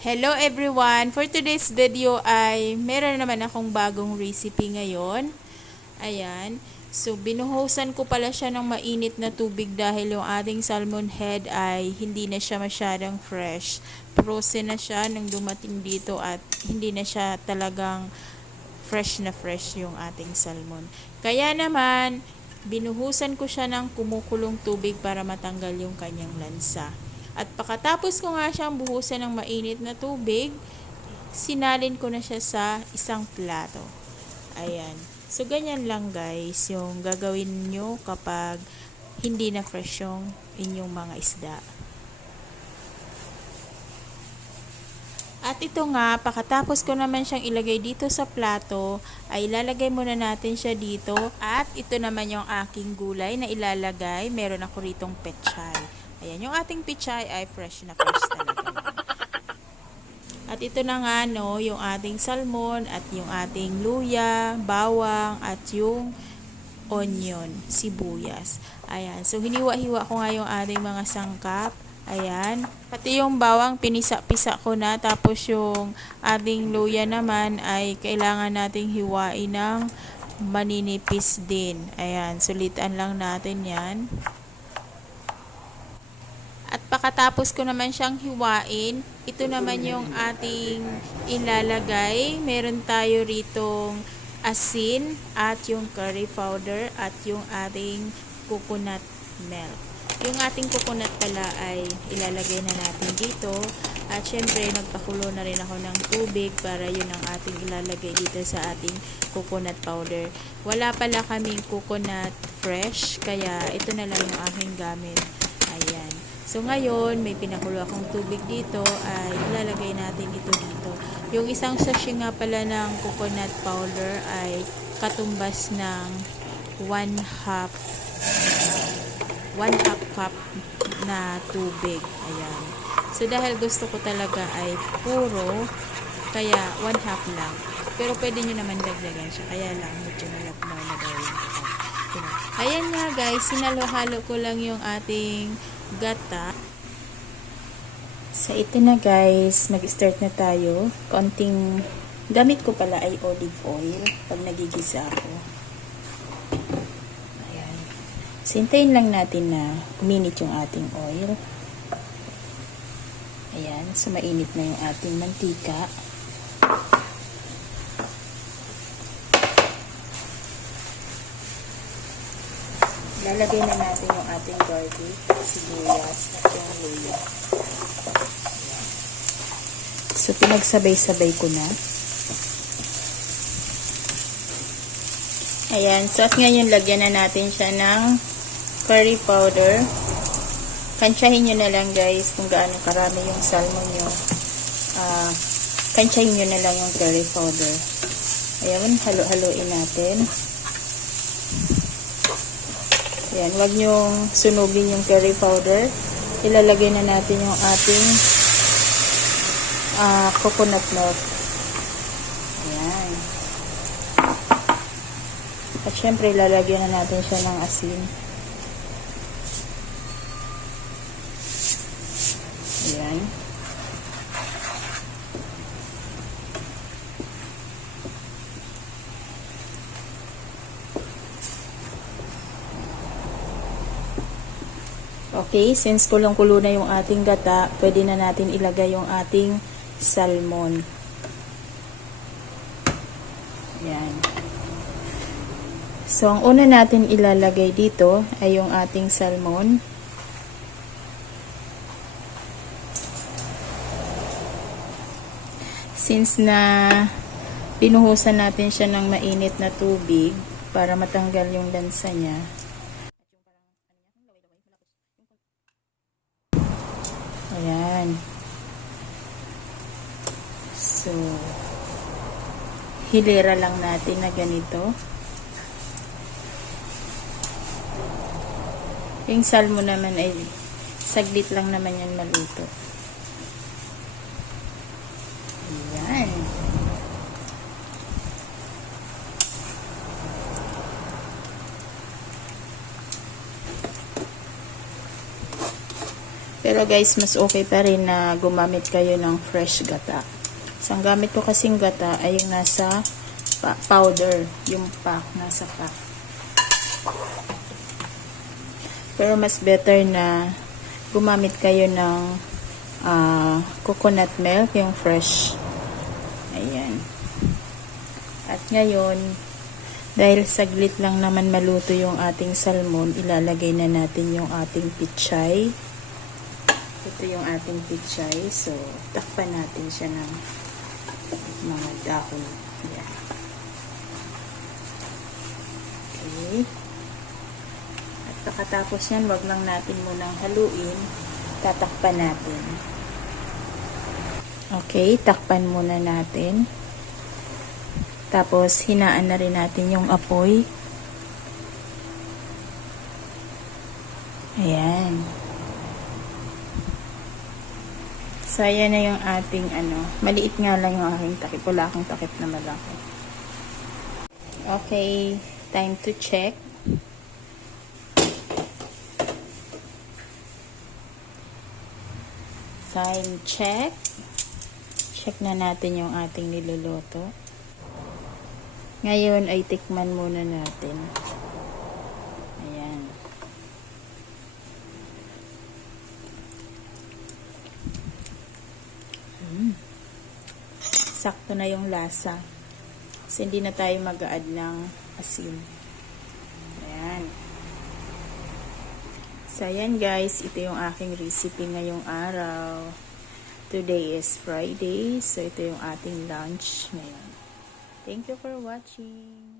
Hello everyone! For today's video ay meron naman akong bagong recipe ngayon. Ayan. So, binuhusan ko pala siya ng mainit na tubig dahil yung ating salmon head ay hindi na siya masyadong fresh. Frozen na siya nung dumating dito at hindi na siya talagang fresh na fresh yung ating salmon. Kaya naman, binuhusan ko siya ng kumukulong tubig para matanggal yung kanyang lansa. At pagkatapos ko nga siyang buhusan ng mainit na tubig, sinalin ko na siya sa isang plato. Ayan. So, ganyan lang guys yung gagawin nyo kapag hindi na fresh yung inyong mga isda. At ito nga, pakatapos ko naman siyang ilagay dito sa plato, ay ilalagay muna natin siya dito. At ito naman yung aking gulay na ilalagay. Meron ako ritong pechay. Ayan, yung ating pechay ay fresh na fresh talaga. At ito na nga no, yung ating salmon at yung ating luya, bawang at yung onion, sibuyas. Ayan, so hiniwa-hiwa ko nga yung ating mga sangkap. Ayan, pati yung bawang pinisa-pisa ko na tapos yung ating luya naman ay kailangan nating hiwain ng maninipis din. Ayan, sulitan lang natin yan. At pakatapos ko naman siyang hiwain, ito naman yung ating ilalagay. Meron tayo ritong asin at yung curry powder at yung ating coconut milk. Yung ating coconut pala ay ilalagay na natin dito. At syempre, nagpakulo na rin ako ng tubig para yun ang ating ilalagay dito sa ating coconut powder. Wala pala kaming coconut fresh, kaya ito na lang yung aking gamit. Ayan. So ngayon, may pinakulo akong tubig dito ay ilalagay natin ito dito. Yung isang sachet nga pala ng coconut powder ay katumbas ng 1 half 1 half cup na tubig. Ayan. So dahil gusto ko talaga ay puro, kaya 1 half lang. Pero pwede nyo naman dagdagan siya. Kaya lang, medyo nalapnaw na yung Ayan nga guys, sinalo-halo ko lang yung ating gata. So, ito na guys. Mag-start na tayo. Konting gamit ko pala ay olive oil pag nagigisa ako. Ayan. So, hintayin lang natin na uminit yung ating oil. Ayan. So, mainit na yung ating mantika. Lalagay na natin yung ating garlic, sibuyas, at yung luya. So, pinagsabay-sabay ko na. Ayan. So, at ngayon, lagyan na natin siya ng curry powder. Kansyahin nyo na lang, guys, kung gaano karami yung salmon nyo. Uh, kansyahin nyo na lang yung curry powder. Ayan, halo-haloin natin. Ayan, wag nyong sunugin yung curry powder. Ilalagay na natin yung ating uh, coconut milk. Ayan. At syempre, ilalagyan na natin siya ng asin. Ayan. Okay, since kulong-kulo na yung ating gata, pwede na natin ilagay yung ating salmon. Yan. So, ang una natin ilalagay dito ay yung ating salmon. Since na pinuhusan natin siya ng mainit na tubig para matanggal yung lansa niya, Ayan. So, hilera lang natin na ganito. Yung salmo naman ay saglit lang naman yan maluto. Ayan. Pero guys, mas okay pa rin na gumamit kayo ng fresh gata. So, ang gamit ko kasing gata ay yung nasa powder. Yung pack, nasa pack. Pero mas better na gumamit kayo ng ah, coconut milk, yung fresh. Ayan. At ngayon, dahil saglit lang naman maluto yung ating salmon, ilalagay na natin yung ating pichay. Ito yung ating pichay. So, takpan natin siya ng mga dahon. Ayan. Okay. At pagkatapos yan, wag lang natin munang haluin. Tatakpan natin. Okay, takpan muna natin. Tapos, hinaan na rin natin yung apoy. Ayan. So, ayan na yung ating ano. Maliit nga lang yung aking takip. Wala akong takip na malaki. Okay, time to check. Time check. Check na natin yung ating niluluto. Ngayon ay tikman muna natin. Ayan. Mm. Sakto na yung lasa. Kasi hindi na tayo mag-add ng asin. Ayan. So, ayan guys. Ito yung aking recipe ngayong araw. Today is Friday. So, ito yung ating lunch ngayon. Thank you for watching.